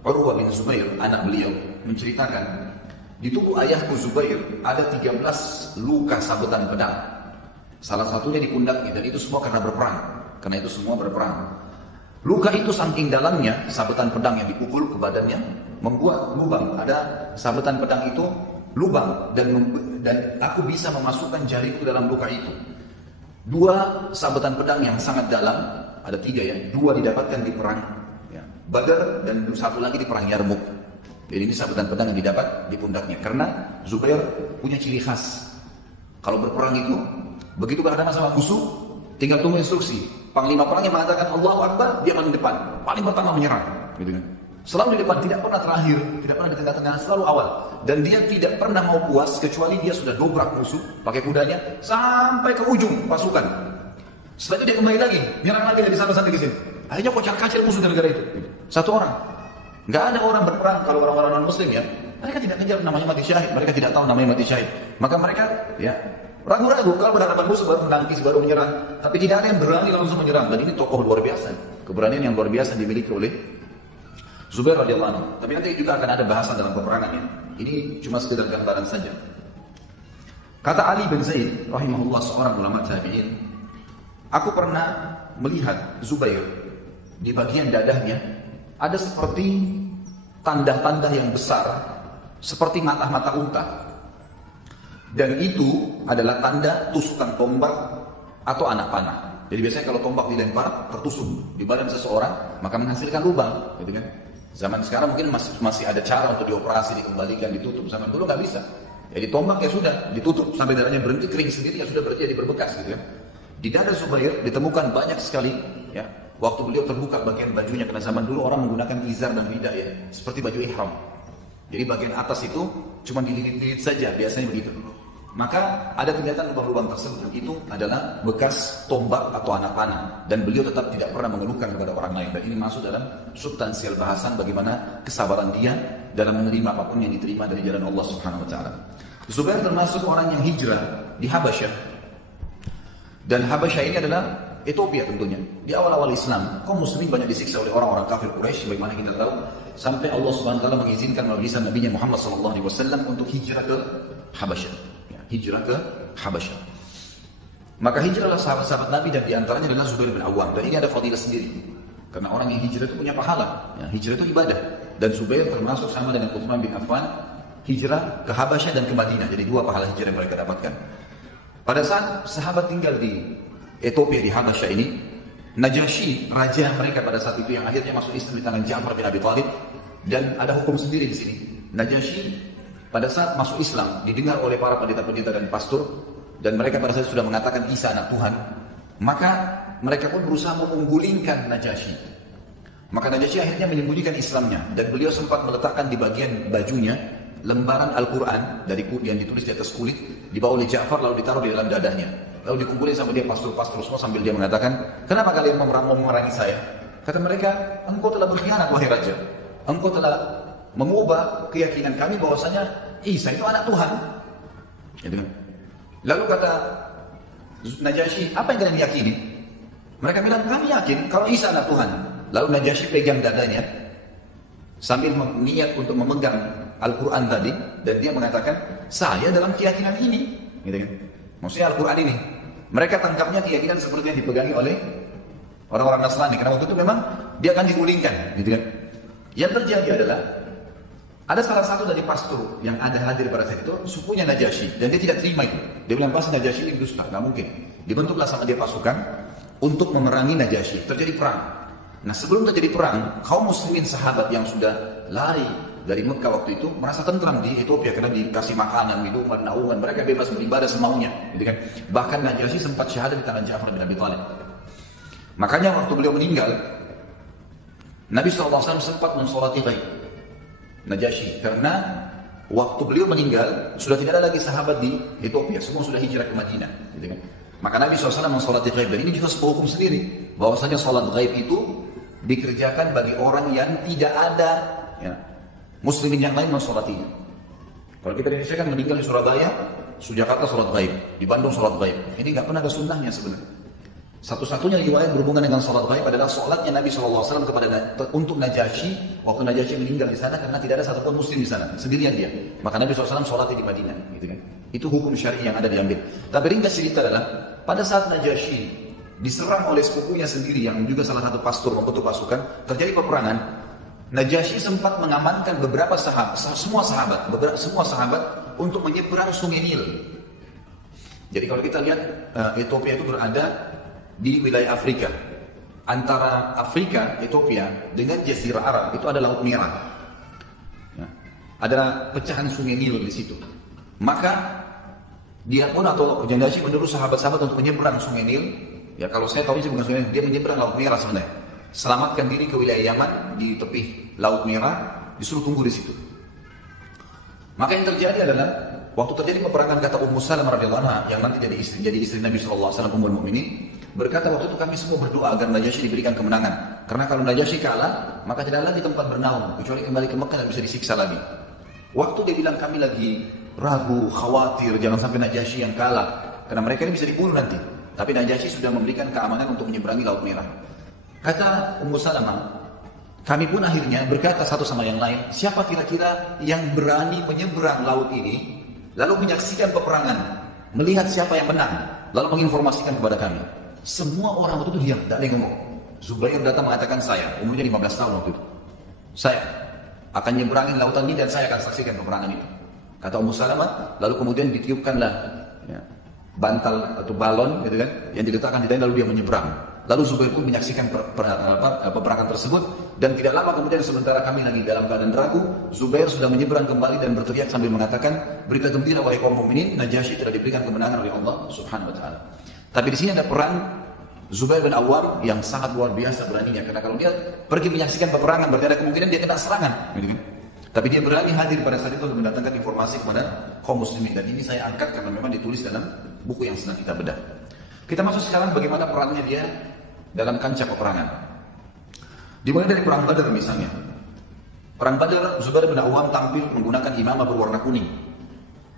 Urwah bin Zubair, anak beliau, menceritakan di tubuh ayahku Zubair ada 13 luka sabetan pedang. Salah satunya di pundaknya, dan itu semua karena berperang. Karena itu semua berperang. Luka itu saking dalamnya, sabetan pedang yang dipukul ke badannya membuat lubang. Ada sabetan pedang itu lubang, dan aku bisa memasukkan jariku dalam luka itu. 2 sabetan pedang yang sangat dalam, ada 3 ya, 2 didapatkan di perang ya, Badar, dan 1 lagi di perang Yarmuk. Jadi ini sabetan pedang yang didapat di pundaknya. Karena Zubair punya ciri khas. Kalau berperang itu, begitu berhadapan sama musuh, tinggal tunggu instruksi. Panglima perangnya mengatakan Allahu Akbar, dia paling depan, paling pertama menyerang. Gitu kan? Selalu di depan, tidak pernah terakhir, tidak pernah di tengah-tengah, selalu awal. Dan dia tidak pernah mau puas, kecuali dia sudah dobrak musuh, pakai kudanya, sampai ke ujung pasukan. Setelah itu dia kembali lagi, nyerang lagi dari sana sampai ke sini. Akhirnya kocar-kacir musuh gara-gara itu. 1 orang. Nggak ada orang berperang, kalau orang-orang non-muslim ya, mereka tidak kejar namanya mati syahid, mereka tidak tahu namanya mati syahid. Maka mereka ya ragu-ragu, kalau berhadapan musuh baru menangkis, baru menyerang. Tapi tidak ada yang berani langsung menyerang. Dan ini tokoh luar biasa, keberanian yang luar biasa dimiliki oleh Zubair radhiyallahu anhu. Tapi nanti juga akan ada bahasan dalam peperangannya. Ini cuma sekedar gambaran saja. Kata Ali bin Zaid rahimahullah, seorang ulama tabi'in, aku pernah melihat Zubair di bagian dadahnya ada seperti tanda-tanda yang besar, seperti mata-mata unta. Dan itu adalah tanda tusukan tombak atau anak panah. Jadi biasanya kalau tombak dilempar, tertusuk di badan seseorang, maka menghasilkan lubang. Gitu kan? Zaman sekarang mungkin masih ada cara untuk dioperasi, dikembalikan, ditutup. Zaman dulu nggak bisa. Jadi tombak ya sudah ditutup sampai darahnya berhenti kering sendiri, ya sudah berarti jadi berbekas. Gitu kan? Di dada Zubair ditemukan banyak sekali ya. Waktu beliau terbuka bagian bajunya, karena zaman dulu orang menggunakan izar dan rida ya, seperti baju ihram. Jadi bagian atas itu cuma dililit-lilit saja, biasanya begitu. Maka ada kelihatan lubang-lubang tersebut, itu adalah bekas tombak atau anak panah. Dan beliau tetap tidak pernah mengeluhkan kepada orang lain. Dan ini masuk dalam substansial bahasan bagaimana kesabaran dia dalam menerima apapun yang diterima dari jalan Allah Subhanahu Wa Taala. Zubair termasuk orang yang hijrah di Habasyah. Dan Habasyah ini adalah Ethiopia tentunya. Di awal-awal Islam, kaum muslimin banyak disiksa oleh orang-orang kafir Quraisy, bagaimana kita tahu, sampai Allah Subhanahu wa taala mengizinkan melalui lisan Nabi Muhammad sallallahu alaihi wasallam untuk hijrah ke Habasyah. Ya, hijrah ke Habasyah. Maka hijrahlah sahabat-sahabat Nabi, dan diantaranya adalah Zubair bin Awwam. Dan ini ada fadilah sendiri. Karena orang yang hijrah itu punya pahala. Ya, hijrah itu ibadah. Dan Zubair termasuk sama dengan Utsman bin Affan, hijrah ke Habasyah dan ke Madinah. Jadi 2 pahala hijrah yang mereka dapatkan. Pada saat sahabat tinggal di Ethiopia, di Habasyah ini, Najasyi, raja mereka pada saat itu yang akhirnya masuk Islam di tangan Ja'far bin Abi Thalib, dan ada hukum sendiri di sini. Najasyi pada saat masuk Islam didengar oleh para pendeta-pendeta dan pastor, dan mereka pada saat itu sudah mengatakan Isa anak Tuhan, maka mereka pun berusaha mengunggulingkan Najasyi. Maka Najasyi akhirnya menyembunyikan Islamnya, dan beliau sempat meletakkan di bagian bajunya lembaran Al-Quran dari yang ditulis di atas kulit, dibawa oleh Ja'far lalu ditaruh di dalam dadanya. Lalu dikumpulin sama dia pastor-pastor semua, sambil dia mengatakan, kenapa kalian memerangi saya? Kata mereka, engkau telah berkhianat wahai raja. Engkau telah mengubah keyakinan kami bahwasanya Isa itu anak Tuhan. Gitu. Lalu kata Najasyi, apa yang kalian yakini? Mereka bilang, kami yakin kalau Isa anak Tuhan. Lalu Najasyi pegang dadanya sambil niat untuk memegang Al-Quran tadi, dan dia mengatakan, saya dalam keyakinan ini. Gitu kan? Maksudnya Al-Quran ini. Mereka tangkapnya keyakinan seperti yang dipegangi oleh orang-orang Nasrani. Karena waktu itu memang dia akan digulingkan. Gitu kan? Yang terjadi adalah ada salah satu dari pastor yang ada hadir pada saat itu, sukunya Najasyi, dan dia tidak terima itu. Dia bilang, pasti Najasyi ini dusta, nggak mungkin. Dibentuklah sama dia pasukan untuk memerangi Najasyi. Terjadi perang. Nah, sebelum terjadi perang, kaum muslimin sahabat yang sudah lari dari Mekah waktu itu merasa tentram di Ethiopia karena dikasih makanan, minuman, naungan, mereka bebas beribadah semaunya, gitu kan. Bahkan Najasyi sempat syahadat di tangan Ja'far bin Abi Thalib. Makanya waktu beliau meninggal, Nabi SAW sempat mensolati baik Najasyi, karena waktu beliau meninggal sudah tidak ada lagi sahabat di Ethiopia, semua sudah hijrah ke Madinah, gitu kan. Maka Nabi SAW mensolati gaib, dan ini juga sebuah hukum sendiri, bahwasanya sholat gaib itu dikerjakan bagi orang yang tidak ada ya, muslimin yang lain mensolatinya. Kalau kita di Indonesia kan meninggal di Surabaya, Jakarta sholat gaib, di Bandung sholat gaib. Ini nggak pernah ada sunnahnya sebenarnya. Satu-satunya riwayat berhubungan dengan sholat gaib adalah sholatnya Nabi SAW untuk Najasyi waktu Najasyi meninggal di sana karena tidak ada satupun muslim di sana, sendirian dia. Maka Nabi SAW sholatnya di Madinah, gitu kan? Itu hukum syar'i yang ada diambil. Tapi ringkas cerita adalah pada saat Najasyi diserang oleh sepupunya sendiri yang juga salah satu pastor membentuk pasukan, terjadi peperangan. Najasyi sempat mengamankan beberapa sahabat, semua sahabat untuk menyeberang Sungai Nil. Jadi kalau kita lihat Ethiopia itu berada di wilayah Afrika. Antara Afrika, Ethiopia dengan Jazirah Arab itu ada Laut Merah. Ya. Ada pecahan Sungai Nil di situ. Maka dia pun atau Najasyi menurut sahabat-sahabat untuk menyeberang Sungai Nil. Ya kalau saya tahu sih bukan Sungai Nil, dia menyeberang Laut Merah sebenarnya. Selamatkan diri ke wilayah Yaman di tepi Laut Merah, disuruh tunggu di situ. Maka yang terjadi adalah waktu terjadi peperangan, kata Ummu Salamah radhiyallahu anha yang nanti jadi istri Nabi SAW, Ummul Mukminin, berkata waktu itu kami semua berdoa agar Najasyi diberikan kemenangan. Karena kalau Najasyi kalah, maka tidak lagi tempat bernaung, kecuali kembali ke Mekah dan bisa disiksa lagi. Waktu dia bilang kami lagi ragu, khawatir, jangan sampai Najasyi yang kalah, karena mereka ini bisa dibunuh nanti. Tapi Najasyi sudah memberikan keamanan untuk menyeberangi Laut Merah. Kata Ummu Salamah, kami pun akhirnya berkata satu sama yang lain, siapa kira-kira yang berani menyeberang laut ini, lalu menyaksikan peperangan, melihat siapa yang menang, lalu menginformasikan kepada kami. Semua orang waktu itu diam, tidak ada yang ngomong. Zubair datang mengatakan saya, umurnya 15 tahun waktu itu. Saya akan nyeberangin lautan ini dan saya akan saksikan peperangan itu. Kata Ummu Salamah, lalu kemudian ditiupkanlah ya, bantal atau balon gitu kan, yang diletakkan di dalam, lalu dia menyeberang. Lalu Zubair pun menyaksikan peperangan tersebut, dan tidak lama kemudian sementara kami lagi dalam keadaan ragu, Zubair sudah menyeberang kembali dan berteriak sambil mengatakan, berita gembira wahai kaum mukminin, Najasyi telah diberikan kemenangan oleh Allah Subhanahu wa taala. Tapi di sini ada peran Zubair bin Awwam yang sangat luar biasa beraninya, karena kalau dia pergi menyaksikan peperangan berarti ada kemungkinan dia kena serangan, gitu kan? Tapi dia berani hadir pada saat itu untuk mendatangkan informasi kepada kaum muslimin, dan ini saya angkat karena memang ditulis dalam buku yang sedang kita bedah. Kita masuk sekarang bagaimana perannya dia dalam kancah peperangan. Dimulai dari perang Badar misalnya. Perang Badar, Zubair bin Awwam tampil menggunakan imamah berwarna kuning,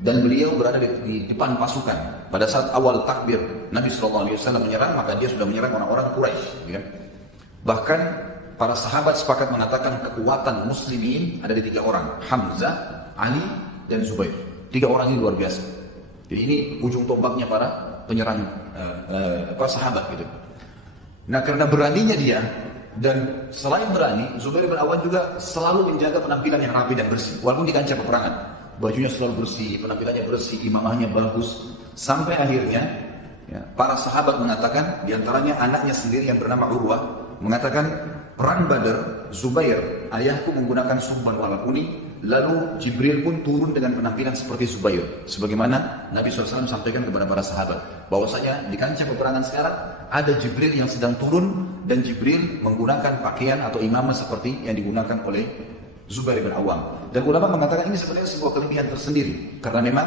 dan beliau berada di depan pasukan. Pada saat awal takbir Nabi SAW menyerang, maka dia sudah menyerang orang-orang Quraisy. Ya. Bahkan para sahabat sepakat mengatakan kekuatan muslimin ada di 3 orang, Hamzah, Ali, dan Zubair. 3 orang ini luar biasa. Jadi ini ujung tombaknya para penyerang para sahabat gitu. Nah karena beraninya dia, dan selain berani, Zubair bin Awwam juga selalu menjaga penampilan yang rapi dan bersih walaupun di kancah peperangan. Bajunya selalu bersih, penampilannya bersih, imamahnya bagus, sampai akhirnya ya, para sahabat mengatakan, diantaranya anaknya sendiri yang bernama Urwah mengatakan, perang Badar, Zubair ayahku menggunakan sumban warna kuning, lalu Jibril pun turun dengan penampilan seperti Zubair, sebagaimana Nabi SAW sampaikan kepada para sahabat bahwasanya di kancah peperangan sekarang ada Jibril yang sedang turun, dan Jibril menggunakan pakaian atau imamah seperti yang digunakan oleh Zubair bin Awwam. Dan ulama mengatakan ini sebenarnya sebuah kelebihan tersendiri, karena memang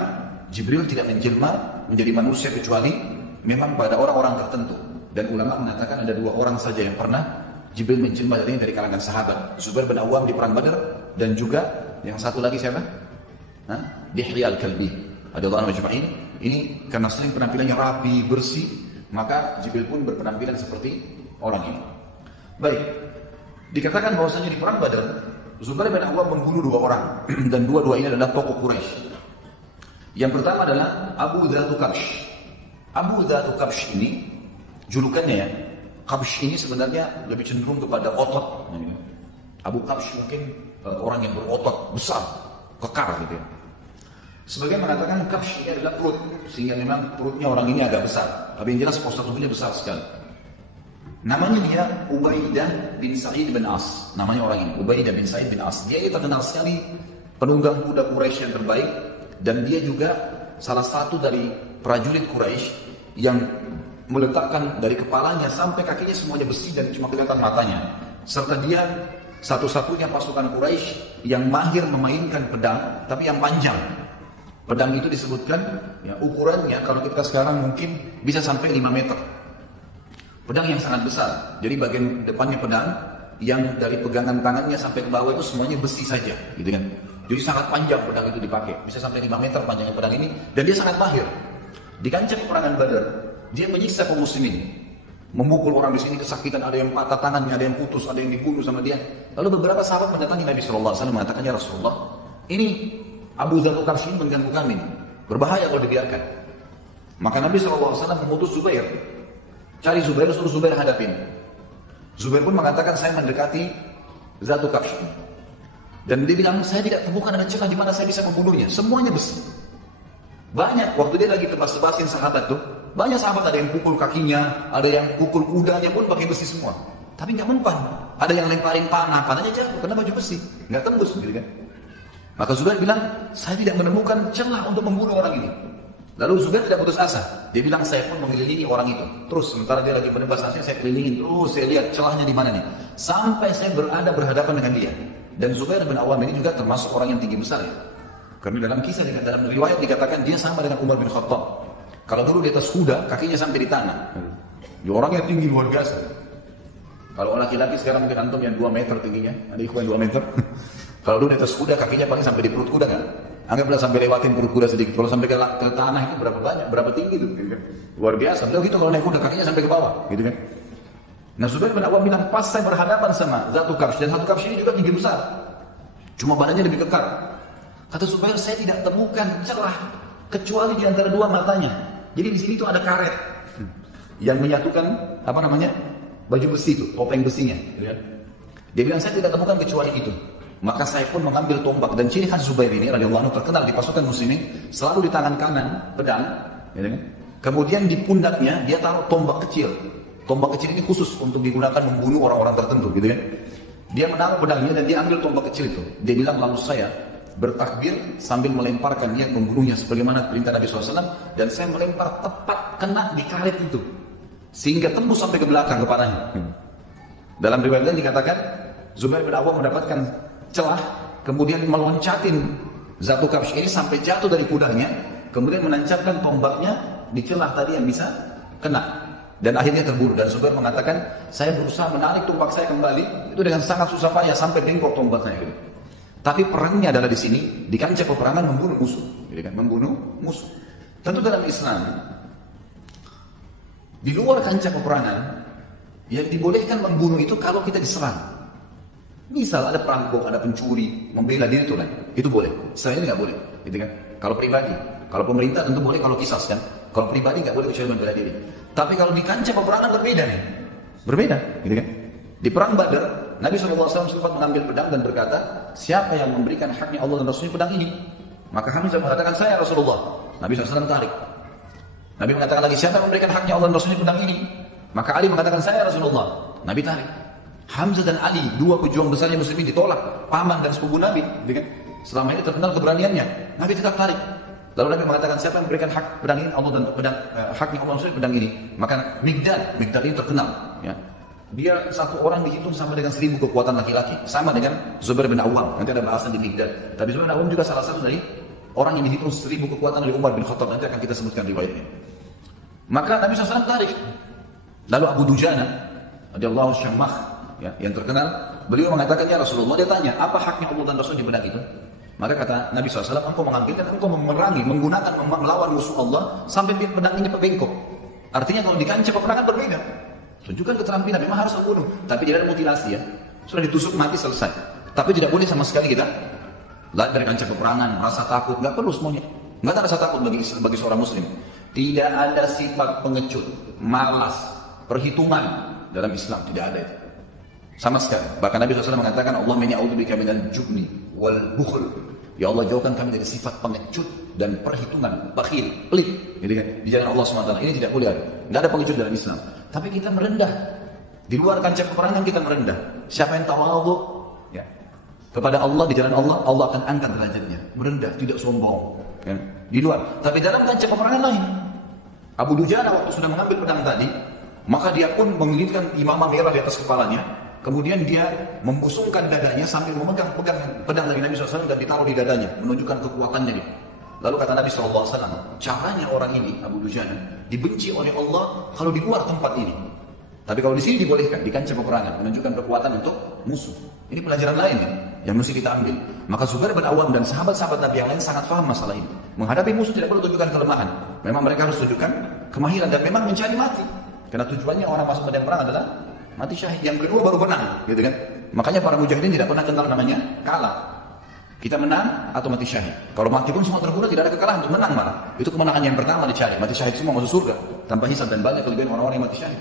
Jibril tidak menjelma menjadi manusia kecuali memang pada orang-orang tertentu. Dan ulama mengatakan ada 2 orang saja yang pernah Jibril menjelma dari kalangan sahabat, Zubair bin Awwam di perang Badar, dan juga yang satu lagi siapa? Dihya al-Kalbi radhiyallahu anhu ajma'in. Ini karena sering penampilannya rapi, bersih, maka Jibril pun berpenampilan seperti orang ini. Baik, dikatakan bahwasanya di perang Badar Zubair bin Awwam membunuh 2 orang dan dua-dua ini adalah tokoh Quraisy. Yang pertama adalah Abu Dhatu Kabsh. Abu Dhatu Kabsh ini julukannya ya. Kabsh ini sebenarnya lebih cenderung kepada otot. Abu Kabsh mungkin orang yang berotot besar, kekar gitu ya. Sebagian mengatakan Kabsh ini adalah perut, sehingga memang perutnya orang ini agak besar. Tapi yang jelas postur tubuhnya besar sekali. Namanya dia Ubaidah bin Sa'id bin As. Namanya orang ini Ubaidah bin Sa'id bin As. Dia ini terkenal sekali penunggang kuda Quraisy yang terbaik, dan dia juga salah satu dari prajurit Quraisy yang meletakkan dari kepalanya sampai kakinya semuanya besi dan cuma kelihatan matanya. Serta dia satu-satunya pasukan Quraisy yang mahir memainkan pedang, tapi yang panjang. Pedang itu disebutkan ya, ukurannya kalau kita sekarang mungkin bisa sampai 5 meter. Pedang yang sangat besar. Jadi bagian depannya pedang yang dari pegangan tangannya sampai ke bawah itu semuanya besi saja, gitu kan. Jadi sangat panjang pedang itu dipakai, bisa sampai 5 meter panjangnya pedang ini, dan dia sangat mahir. Di kancah peperangan Badar, dia menyiksa kaum muslimin. memukul orang di sini kesakitan, ada yang patah tangannya, ada yang putus, ada yang dibunuh sama dia. Lalu beberapa sahabat mendatangi Nabi SAW mengatakan, ya Rasulullah, ini Abu Dzatul Qarsy mengganggu kami, berbahaya kalau dibiarkan. Maka Nabi SAW mengutus Zubair, cari Zubair, suruh Zubair hadapin. Zubair pun mengatakan, saya mendekati Dzatul Qarsy, dan dia bilang, saya tidak temukan ada celah di mana saya bisa membunuhnya, semuanya besi. Banyak, waktu dia lagi tebas-tebasin sahabat tuh, banyak sahabat ada yang pukul kakinya, ada yang pukul kudanya pun pakai besi semua. Tapi nggak mempan. Ada yang lemparin panah, panahnya jatuh kena baju besi, nggak tembus, gitu kan? Maka Zubair bilang, saya tidak menemukan celah untuk membunuh orang ini. Lalu Zubair tidak putus asa. Dia bilang, saya pun mengelilingi orang itu. Terus sementara dia lagi menebas nasinya, saya kelilingin terus, saya lihat celahnya di mana nih. Sampai saya berhadapan dengan dia. Dan Zubair bin Awam ini juga termasuk orang yang tinggi besar ya. Karena dalam kisah, dalam riwayat dikatakan dia sama dengan Umar bin Khattab. Kalau dulu di atas kuda, kakinya sampai di tanah. Dia orangnya tinggi luar biasa. Kalau laki-laki sekarang mungkin antum yang 2 meter tingginya, ada ikhwan 2 meter. Kalau dulu di atas kuda, kakinya paling sampai di perut kuda kan? Anggaplah sampai lewatin perut kuda sedikit. Kalau sampai ke tanah itu berapa banyak, berapa tinggi itu? Gitu kan? Luar biasa. Beliau gitu kalau naik kuda, kakinya sampai ke bawah. Gitu kan? Nah Zubair bin Awam bilang, pas saya berhadapan sama Dzatul Qarsy, dan Dzatul Qarsy ini juga tinggi besar. Cuma badannya lebih kekar. Kata Zubair, saya tidak temukan celah kecuali di antara 2 matanya. Jadi di sini tuh ada karet yang menyatukan baju besi itu, topeng besinya. Dia bilang, saya tidak temukan kecuali itu. Maka saya pun mengambil tombak, dan ciri khas Zubair ini radhiyallahu anhu terkenal di pasukan muslimin, selalu di tangan kanan pedang, kemudian di pundaknya dia taruh tombak kecil. Tombak kecil ini khusus untuk digunakan membunuh orang-orang tertentu, gitu kan? Dia menaruh pedangnya dan dia ambil tombak kecil itu. Dia bilang, lalu saya bertakbir sambil melemparkan niat membunuhnya sebagaimana perintah Nabi SAW, dan saya melempar tepat kena di karet itu sehingga tembus sampai ke belakang kepalanya. Dalam riwayat lain dikatakan Zubair bin Awam mendapatkan celah, kemudian meloncatin Dzatul Qarsy ini sampai jatuh dari kudanya, kemudian menancapkan tombaknya di celah tadi yang bisa kena, dan akhirnya terbunuh. Dan Zubair mengatakan, saya berusaha menarik tombak saya kembali itu dengan sangat susah payah sampai bengkok tombaknya gitu. Tapi perangnya adalah di sini, di kancah peperangan membunuh musuh, gitu kan? Membunuh musuh. Tentu dalam Islam, di luar kancah peperangan, yang dibolehkan membunuh itu kalau kita diserang. Misal ada perampok, ada pencuri, membela diri itu boleh. Selain ini nggak boleh, gitu kan? Kalau pribadi, kalau pemerintah tentu boleh kalau kisas kan. Kalau pribadi nggak boleh kecuali membela diri. Tapi kalau di kancah peperangan berbeda nih, berbeda, gitu kan? Di perang Badar, Nabi SAW sempat mengambil pedang dan berkata, siapa yang memberikan haknya Allah dan Rasulnya pedang ini? Maka Hamzah mengatakan, saya Rasulullah. Nabi SAW tarik. Nabi mengatakan lagi, siapa yang memberikan haknya Allah dan Rasulnya pedang ini? Maka Ali mengatakan, saya Rasulullah. Nabi tarik. Hamzah dan Ali, 2 pejuang besarnya muslimin ditolak. Paman dan sepupu Nabi. Selama ini terkenal keberaniannya. Nabi tetap tarik. Lalu Nabi mengatakan, siapa yang memberikan hak pedang ini? Allah dan haknya Allah dan Rasulnya pedang ini. Maka Miqdad ini terkenal. Ya. Dia satu orang dihitung sama dengan 1000 kekuatan laki-laki, sama dengan Zubair bin Awam. Nanti ada bahasan di Miqdad. Tapi Zubair bin Awam juga salah satu dari orang yang dihitung 1000 kekuatan oleh Umar bin Khattab. Nanti akan kita sebutkan riwayatnya. Maka Nabi SAW tarik. Lalu Abu Dujana radhiyallahu Syammah, ya, yang terkenal, beliau mengatakan, ya Rasulullah, dia tanya, apa haknya Allah dan Rasul di pedang itu? Maka kata Nabi SAW, engkau mengambil dan engkau memerangi, melawan musuh Allah sampai pedang ini bengkok. Artinya kalau di kancah peperangan berbeda. Tunjukkan keterampilan, memang harus membunuh. Tapi tidak ada mutilasi ya. Sudah ditusuk mati selesai. Tapi tidak boleh sama sekali kita lari dari kancah peperangan, rasa takut. Nggak perlu semuanya. Nggak ada rasa takut bagi seorang muslim. Tidak ada sifat pengecut, malas, perhitungan dalam Islam. Tidak ada itu. Sama sekali. Bahkan Nabi SAW mengatakan, Allah menya'udzubika minal jubni wal bukhl. Ya Allah, jauhkan kami dari sifat pengecut dan perhitungan, bakhil, pelit. Jadi kan, di jalan Allah SWT. Ini tidak boleh ada. Nggak ada pengecut dalam Islam. Tapi kita merendah. Di luar kancah peperangan kita merendah. Siapa yang tawadhu, ya, kepada Allah, di jalan Allah, Allah akan angkat derajatnya. Merendah, tidak sombong. Ya. Di luar. Tapi dalam kancah peperangan lain. Abu Dujana waktu sudah mengambil pedang tadi, maka dia pun mengelitkan imamah merah di atas kepalanya. Kemudian dia membusungkan dadanya sambil memegang pedang dari Nabi SAW dan ditaruh di dadanya, menunjukkan kekuatannya dia. Lalu kata Nabi SAW, caranya orang ini, Abu Dujana, dibenci oleh Allah kalau di luar tempat ini. Tapi kalau di sini dibolehkan, di kancah peperangan, menunjukkan kekuatan untuk musuh. Ini pelajaran lain ya, yang mesti kita ambil. Maka Zubair bin Awam dan sahabat-sahabat Nabi yang lain sangat paham masalah ini. Menghadapi musuh tidak perlu tunjukkan kelemahan. Memang mereka harus tunjukkan kemahiran dan memang mencari mati. Karena tujuannya orang masuk medan perang adalah mati syahid. Yang kedua baru menang, gitu kan? Makanya para mujahidin tidak pernah kenal namanya kalah. Kita menang atau mati syahid. Kalau mati pun semua terbunuh, tidak ada kekalahan, untuk menang malah. Itu kemenangan yang pertama dicari. Mati syahid semua masuk surga tanpa hisab dan balik, kelebihan orang-orang yang mati syahid.